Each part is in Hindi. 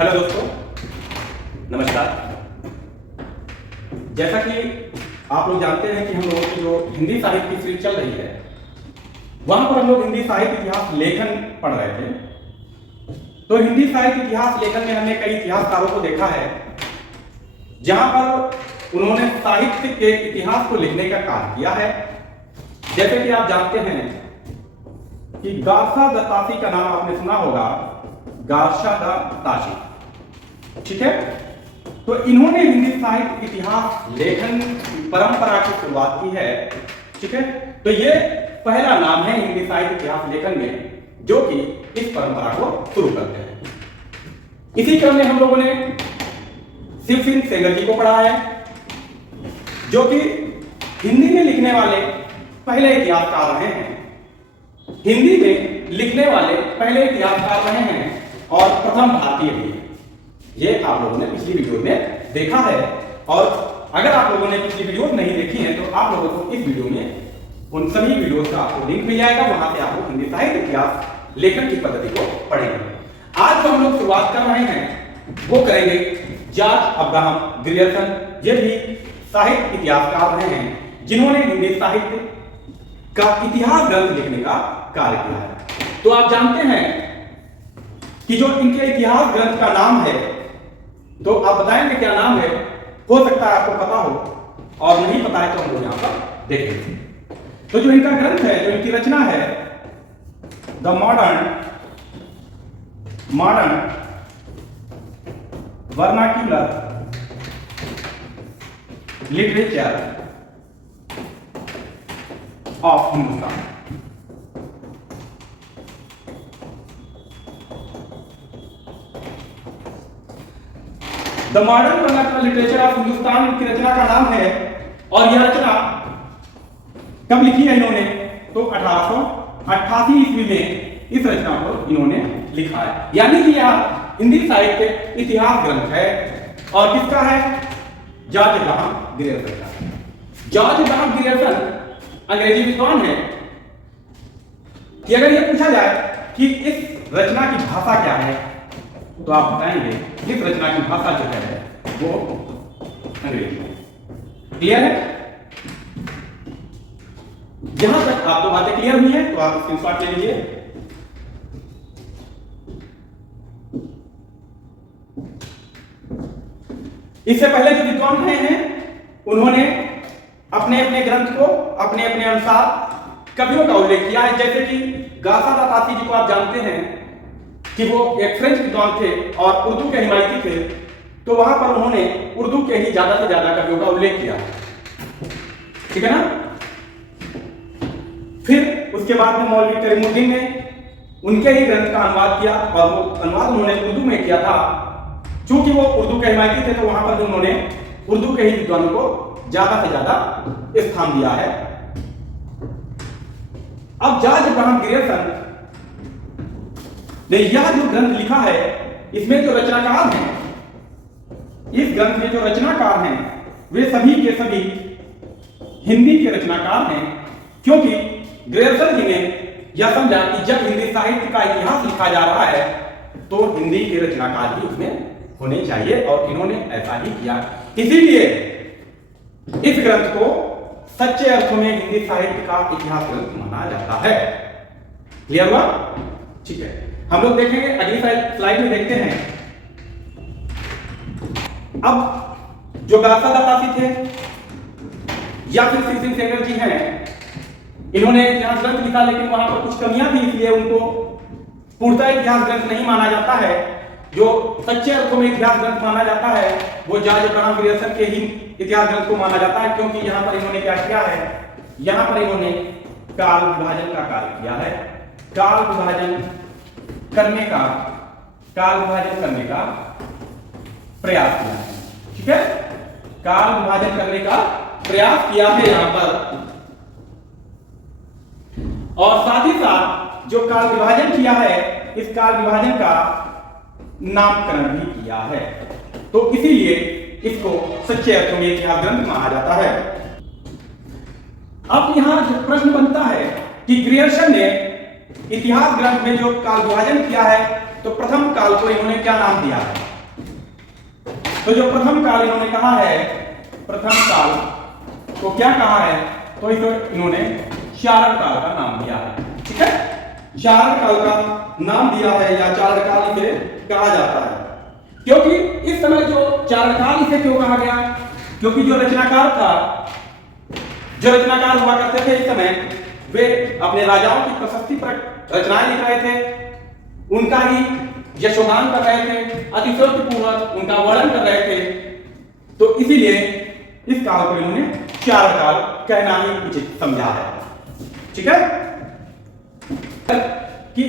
हेलो दोस्तों, नमस्कार। जैसा कि आप लोग जानते हैं कि हम लोगों की जो हिंदी साहित्य की सीरीज चल रही है, वहां पर हम लोग हिंदी साहित्य इतिहास लेखन पढ़ रहे थे। तो हिंदी साहित्य इतिहास लेखन में हमने कई इतिहासकारों को देखा है जहां पर उन्होंने साहित्य के इतिहास को लिखने का कार्य किया है। जैसे कि आप जानते हैं कि गार्सा द ताशी का नाम आपने सुना होगा, गार्सा द ताशी, ठीक है। तो इन्होंने हिंदी साहित्य इतिहास लेखन परंपरा की शुरुआत की है, ठीक है। तो ये पहला नाम है हिंदी साहित्य इतिहास लेखन में जो कि इस परंपरा को शुरू करते हैं। इसी क्रम में हम लोगों ने शिव सिंह सेंगर जी को पढ़ा है, जो कि हिंदी में लिखने वाले पहले इतिहासकार रहे हैं। हिंदी में लिखने वाले पहले इतिहासकार रहे हैं और प्रथम भारतीय भी। ये आप लोगों ने पिछली वीडियो में देखा है, और अगर आप लोगों ने पिछली वीडियो नहीं देखी है तो आप लोगों को इस वीडियो में उन सभी वीडियो का आपको लिंक मिल जाएगा, वहां से आप लोग हिंदी साहित्य इतिहास लेखन की पद्धति को पढ़ेंगे। आज जो हम लोग शुरुआत कर रहे हैं वो करेंगे जॉर्ज अब्राहम ग्रियर्सन। ये भी साहित्य इतिहासकार रहे हैं जिन्होंने हिंदी साहित्य का इतिहास ग्रंथ लिखने का कार्य किया है। तो आप जानते हैं कि जो इनके इतिहास ग्रंथ का नाम है, तो आप बताएंगे क्या नाम है? हो सकता है आपको पता हो, और नहीं पता है तो हम लोग यहां पर देखेंगे। तो जो इनका ग्रंथ है, जो इनकी रचना है, the modern vernacular literature of Hindustan. The modern vernacular literature of Hindustan की रचना का नाम है, और यह रचना कब लिखी है इन्होंने? तो 1888 ईस्वी में इस रचना को इन्होंने लिखा है। यानी कि यह हिंदी साहित्य इतिहास ग्रंथ है, और किसका है? जॉर्ज अब्राहम ग्रियर्सन का। जॉर्ज अब्राहम ग्रियर्सन अंग्रेजी विद्वान है कि अगर यह पूछा जाए कि इस रचना की भाषा क्या है, तो आप बताएंगे इस रचना की भाषा जो है वो अंग्रेजी है। क्लियर है? जहां तक आपको बातें क्लियर हुई है तो आप स्क्रीनशॉट ले लीजिए। इससे पहले जो विद्वान रहे हैं उन्होंने अपने अपने ग्रंथ को अपने अपने अनुसार कवियों का उल्लेख किया है। जैसे कि गार्सा द ताशी जी को आप जानते हैं कि वो एक फ्रेंच विद्वान थे और उर्दू के हिमायती थे, तो वहां पर उन्होंने उर्दू के ही ज्यादा से ज्यादा कवियों का उल्लेख किया, ठीक है ना। फिर उसके बाद में मौलवी करीमुद्दीन ने उनके ही ग्रंथ का अनुवाद किया, और वो अनुवाद उन्होंने उर्दू में किया था। चूंकि वो उर्दू के हिमायती थे तो वहां पर उन्होंने उर्दू के ही विद्वानों को ज्यादा से ज्यादा स्थान दिया है। अब जॉर्ज अब्राहम ग्रियर्सन ने यह जो ग्रंथ लिखा है, इसमें जो रचनाकार हैं, इस ग्रंथ में जो रचनाकार हैं वे सभी के सभी हिंदी के रचनाकार हैं, क्योंकि ग्रियर्सन जी ने यह समझा कि जब हिंदी साहित्य का इतिहास लिखा जा रहा है तो हिंदी के रचनाकार भी उसमें होने चाहिए, और इन्होंने ऐसा ही किया। इसीलिए इस ग्रंथ को सच्चे अर्थों में हिंदी साहित्य का इतिहास ग्रंथ माना जाता है। क्लियर हुआ? ठीक है, हम लोग देखेंगे अगली स्लाइड में। देखते हैं अब जो गार्सा द ताशी थे या फिर शिव सिंह सेंगर जी हैं, इन्होंने इतिहास ग्रंथ लिखा, लेकिन वहां पर कुछ कमियां थी, इसलिए उनको पूर्णतः इतिहास ग्रंथ नहीं माना जाता है। जो सच्चे अर्थों में इतिहास ग्रंथ माना जाता है वो जॉर्ज अब्राहम ग्रियर्सन के ही इतिहास ग्रंथ को माना जाता है, क्योंकि यहां पर इन्होंने क्या किया है? यहां पर इन्होंने काल विभाजन का कार्य किया है। काल विभाजन करने का प्रयास किया है, ठीक है। काल विभाजन करने का प्रयास किया है यहां पर, और साथ ही साथ जो काल विभाजन किया है, इस काल विभाजन का नामकरण भी किया है। तो इसीलिए इसको सच्चे अर्थों में इतिहास ग्रंथ माना जाता है। अब यहां जो प्रश्न बनता है कि ग्रियर्सन ने इतिहास ग्रंथ में जो काल विभाजन किया है, तो प्रथम काल को इन्होंने क्या नाम दिया है? तो जो प्रथम काल इन्होंने कहा है, प्रथम काल तो क्या कहा है, तो इसको इन्होंने चारण काल का नाम दिया है। ठीक है, चारण काल का नाम दिया है या चारण काल इसे कहा जाता है। क्योंकि इस समय जो चारण काल इसे क्यों कहा गया, क्योंकि जो रचनाकार था, जो रचनाकार हुआ करते थे इस समय, वे अपने राजाओं की प्रशस्ति पर रचनाएं लिख रहे थे, उनका ही यशोगान कर रहे थे, अतिशयोक्तिपूर्वक उनका वर्णन कर रहे थे। तो इसीलिए इस काल को इन्होंने चारण काल कहना ही उचित समझा है। ठीक है, कि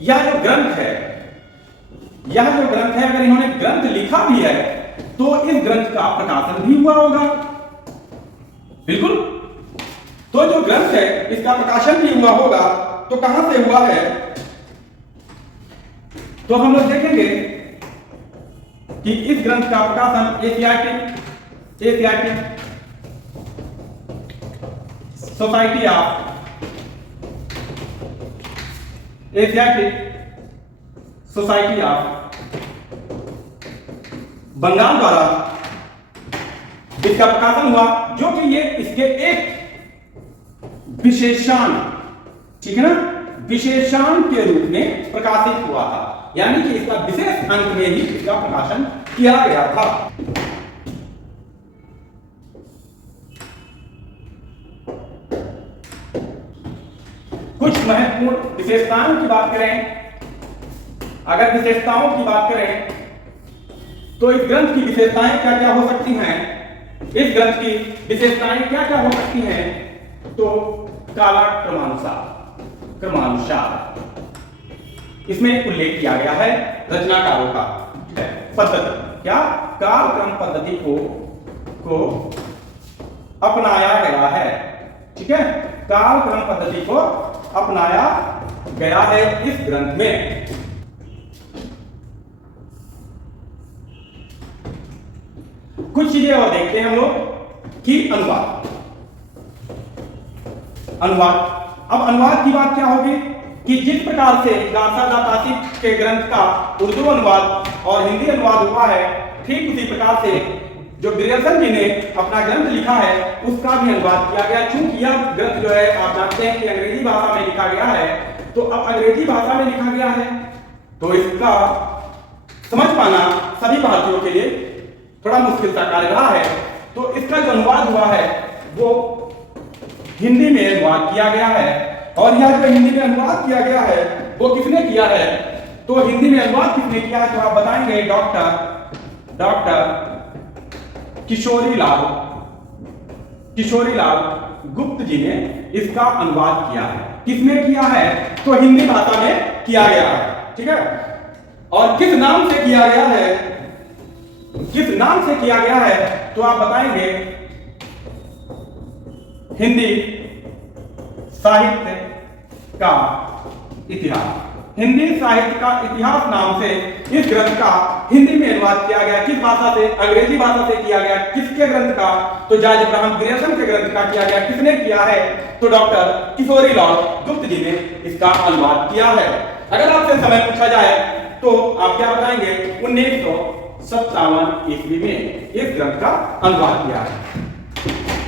यह जो ग्रंथ है, यह जो ग्रंथ है, अगर इन्होंने ग्रंथ लिखा भी है तो इस ग्रंथ का प्रकाशन भी हुआ होगा। बिल्कुल, तो जो ग्रंथ है इसका प्रकाशन भी हुआ होगा, तो कहां से हुआ है, तो हम लोग देखेंगे कि इस ग्रंथ का प्रकाशन एशियाटिक सोसाइटी ऑफ बंगाल द्वारा इसका प्रकाशन हुआ, जो कि ये इसके एक विशेषण, ठीक है ना, विशेषण के रूप में प्रकाशित हुआ था, यानी कि इसका विशेष अंक में ही इसका प्रकाशन किया गया था। कुछ महत्वपूर्ण विशेषताओं की बात करें, अगर विशेषताओं की बात करें तो इस ग्रंथ की विशेषताएं क्या क्या हो सकती हैं, इस ग्रंथ की विशेषताएं क्या क्या हो सकती हैं, तो काला क्रमानुसार इसमें उल्लेख किया गया है रचनाकारों का पद्धति, क्या कालक्रम पद्धति को अपनाया गया है। ठीक है, कालक्रम पद्धति को अपनाया गया है इस ग्रंथ में। कुछ चीजें और देखते हैं हम लोग कि अनुवाद। अब अनुवाद की बात क्या होगी कि जिस प्रकार से गाथा दातासिक के ग्रंथ का उर्दू अनुवाद और हिंदी अनुवाद हुआ है, ठीक उसी प्रकार से जो ग्रियर्सन जी ने अपना ग्रंथ लिखा है उसका भी अनुवाद किया गया। चूंकि यह ग्रंथ जो है आप जानते हैं कि अंग्रेजी भाषा में लिखा गया है, तो अब अंग्रेजी भाषा में लिखा गया है तो इसका समझ पाना सभी भारतीयों के लिए थोड़ा मुश्किल सा कार्य रहा है। तो इसका जो अनुवाद हुआ है वो हिंदी में अनुवाद किया गया है, और यह जो हिंदी में अनुवाद किया गया है वो किसने किया है, तो हिंदी में अनुवाद किसने किया है, तो आप बताएंगे डॉक्टर किशोरीलाल गुप्त जी ने इसका अनुवाद किया है। किसने किया है, तो हिंदी भाषा में किया गया है। ठीक है, और किस नाम से किया गया है, किस नाम से किया गया है, तो आप बताएंगे हिंदी साहित्य का इतिहास। हिंदी साहित्य का इतिहास नाम से इस ग्रंथ का हिंदी में अनुवाद किया गया। किस भाषा से, अंग्रेजी भाषा से किया गया। किसके ग्रंथ का, तो जॉर्ज अब्राहम ग्रियर्सन के ग्रंथ का किया गया। किसने किया है, तो डॉक्टर किशोरीलाल गुप्त जी ने इसका अनुवाद किया है। अगर आपसे समय पूछा जाए तो आप क्या बताएंगे, 1957 ईस्वी में इस ग्रंथ का अनुवाद किया है।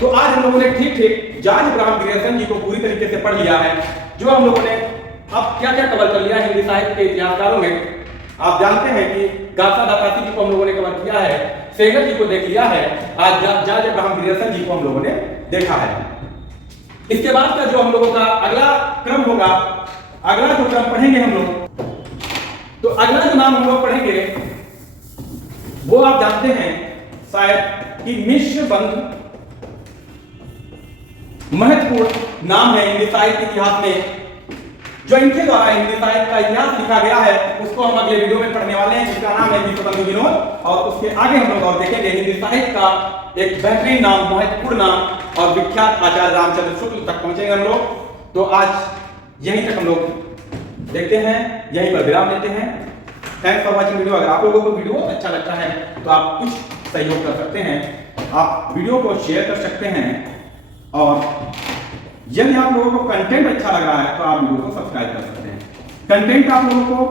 तो आज हम लोगों ने ठीक जॉर्ज अब्राहम ग्रियर्सन जी को पूरी तरीके से पढ़ लिया है। जो हम लोगों ने अब क्या क्या कवर कर लिया हिंदी साहित्य के इतिहासकारों में, आप जानते हैं कि गाथा दातासी जी को हम लोगों ने कवर किया है, सेंगर जी को देख लिया है, आज जॉर्ज अब्राहम ग्रियर्सन जी को हम लोगों ने देखा है। इसके बाद का जो हम लोगों का अगला क्रम होगा, अगला जो क्रम पढ़ेंगे हम लोग, तो अगला जो नाम हम लोग पढ़ेंगे वो आप जानते हैं शायद कि मिश्र बंध महत्वपूर्ण नाम है हिंदी साहित्य इतिहास में। जो इनके द्वारा हिंदी साहित्य का इतिहास लिखा गया है उसको हम अगले वीडियो में पढ़ने वाले हैं, जिसका नाम है विश्वबंधु विनोद, और उसके आगे हम लोग और देखेंगे हिंदी साहित्य का एक बेहतरीन नाम, महत्वपूर्ण नाम और विख्यात आचार्य रामचंद्र शुक्ल तक पहुंचेंगे हम लोग। तो आज यहीं तक हम लोग देखते हैं, यहीं पर विराम लेते हैं। Thanks for watching video. अगर आप लोगों को वीडियो अच्छा लगता है तो आप कुछ सहयोग कर सकते हैं, आप वीडियो को शेयर कर सकते हैं, और यदि आप लोगों को कंटेंट अच्छा लग रहा है तो आप वीडियो को सब्सक्राइब कर सकते हैं। कंटेंट आप लोगों को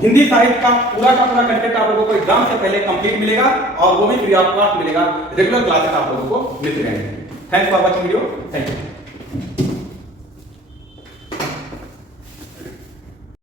हिंदी साहित्य का पूरा कंटेंट आप लोगों को एग्जाम से पहले कंप्लीट मिलेगा और वो भी फ्री ऑफ कॉस्ट मिलेगा। रेगुलर क्लासेस आप लोगों को मिलते रहेंगे। Thanks for watching video. Thank you.